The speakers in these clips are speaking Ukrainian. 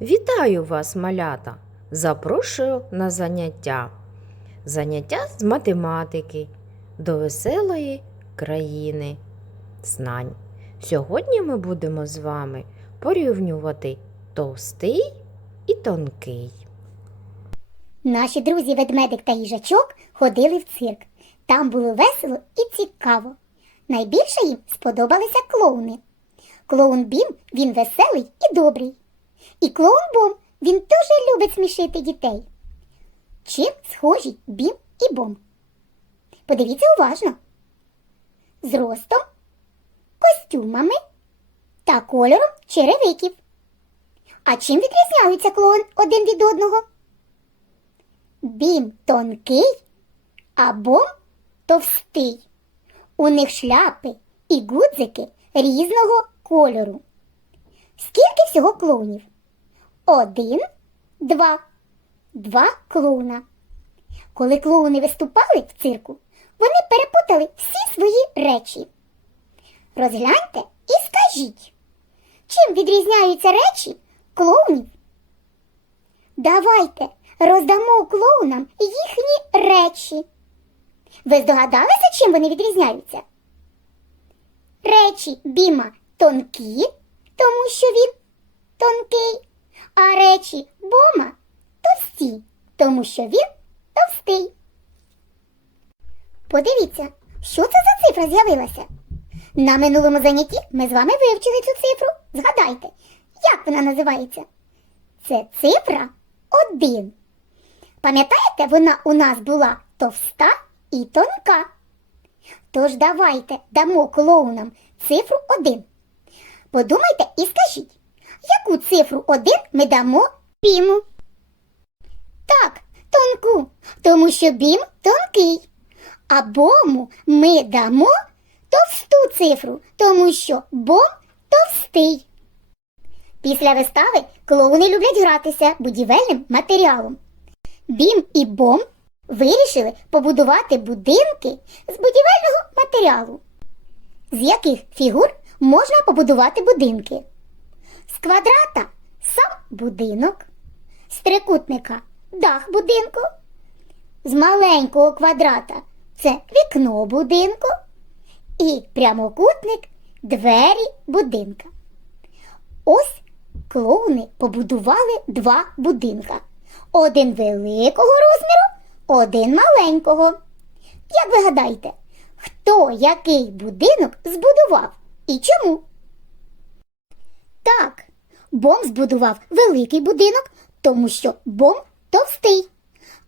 Вітаю вас, малята! Запрошую на заняття. Заняття з математики до веселої країни знань. Сьогодні ми будемо з вами порівнювати товстий і тонкий. Наші друзі ведмедик та їжачок ходили в цирк. Там було весело і цікаво. Найбільше їм сподобалися клоуни. Клоун Бім він веселий і добрий. І клоун Бом він дуже любить смішити дітей. Чим схожі Бім і Бом? Подивіться уважно. Зростом, костюмами та кольором черевиків. А чим відрізняються клоун один від одного? Бім тонкий, а бом товстий. У них шляпи і гудзики різного кольору. Скільки всього клоунів? Один, два. Два клоуна. Коли клоуни виступали в цирку, вони перепутали всі свої речі. Розгляньте і скажіть, чим відрізняються речі клоунів Давайте роздамо клоунам їхні речі. Ви здогадалися, чим вони відрізняються? Речі Біма тонкі, тому що він речі Бома товсті, тому що він товстий. Подивіться, що це за цифра з'явилася? На минулому занятті ми з вами вивчили цю цифру. Згадайте, як вона називається? Це цифра 1. Пам'ятаєте, вона у нас була товста і тонка. Тож давайте дамо клоунам цифру 1. Подумайте і скажіть, яку цифру 1 ми дамо біму? Так, тонку, тому що бім тонкий. А бому ми дамо товсту цифру, тому що бом товстий. Після вистави клоуни люблять гратися будівельним матеріалом. Бім і Бом вирішили побудувати будинки з будівельного матеріалу. З яких фігур можна побудувати будинки? З квадрата сам будинок, з трикутника дах будинку, з маленького квадрата це вікно будинку і прямокутник двері будинка. Ось клоуни побудували два будинка. Один великого розміру, один маленького. Як ви гадаєте, хто який будинок збудував і чому? Бом збудував великий будинок, тому що Бом товстий.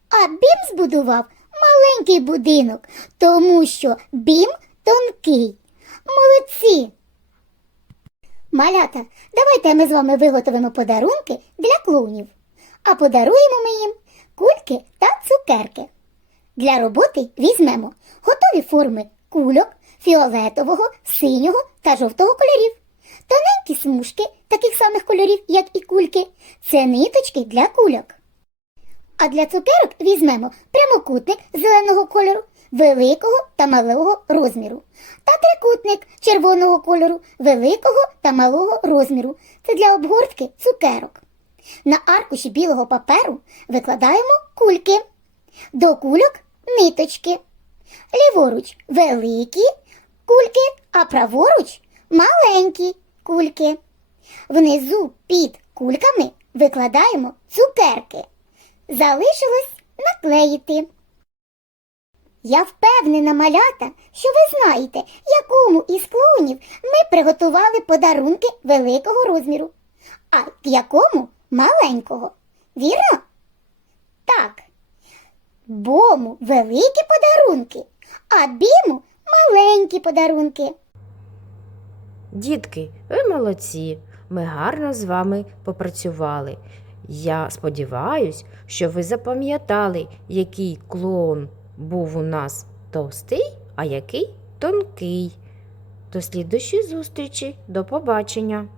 А Бім збудував маленький будинок, тому що Бім тонкий. Молодці! Малята, давайте ми з вами виготовимо подарунки для клоунів, а подаруємо ми їм кульки та цукерки. Для роботи візьмемо готові форми кульок фіолетового, синього та жовтого кольорів, тоненькі смужки таких самих кольорів, як і кульки, це ниточки для кульок. А для цукерок візьмемо прямокутник зеленого кольору, великого та малого розміру, та трикутник червоного кольору, великого та малого розміру. Це для обгортки цукерок. На аркуші білого паперу викладаємо кульки. До кульок ниточки. Ліворуч великі кульки, а праворуч маленькі кульки. Внизу під кульками викладаємо цукерки. Залишилось наклеїти. Я впевнена, малята, що ви знаєте, якому із клоунів ми приготували подарунки великого розміру, а якому маленького. Вірно? Так. Бому великі подарунки, а біму маленькі подарунки. Дітки, ви молодці! Ми гарно з вами попрацювали. Я сподіваюся, що ви запам'ятали, який клоун був у нас товстий, а який тонкий. До слідущої зустрічі. До побачення!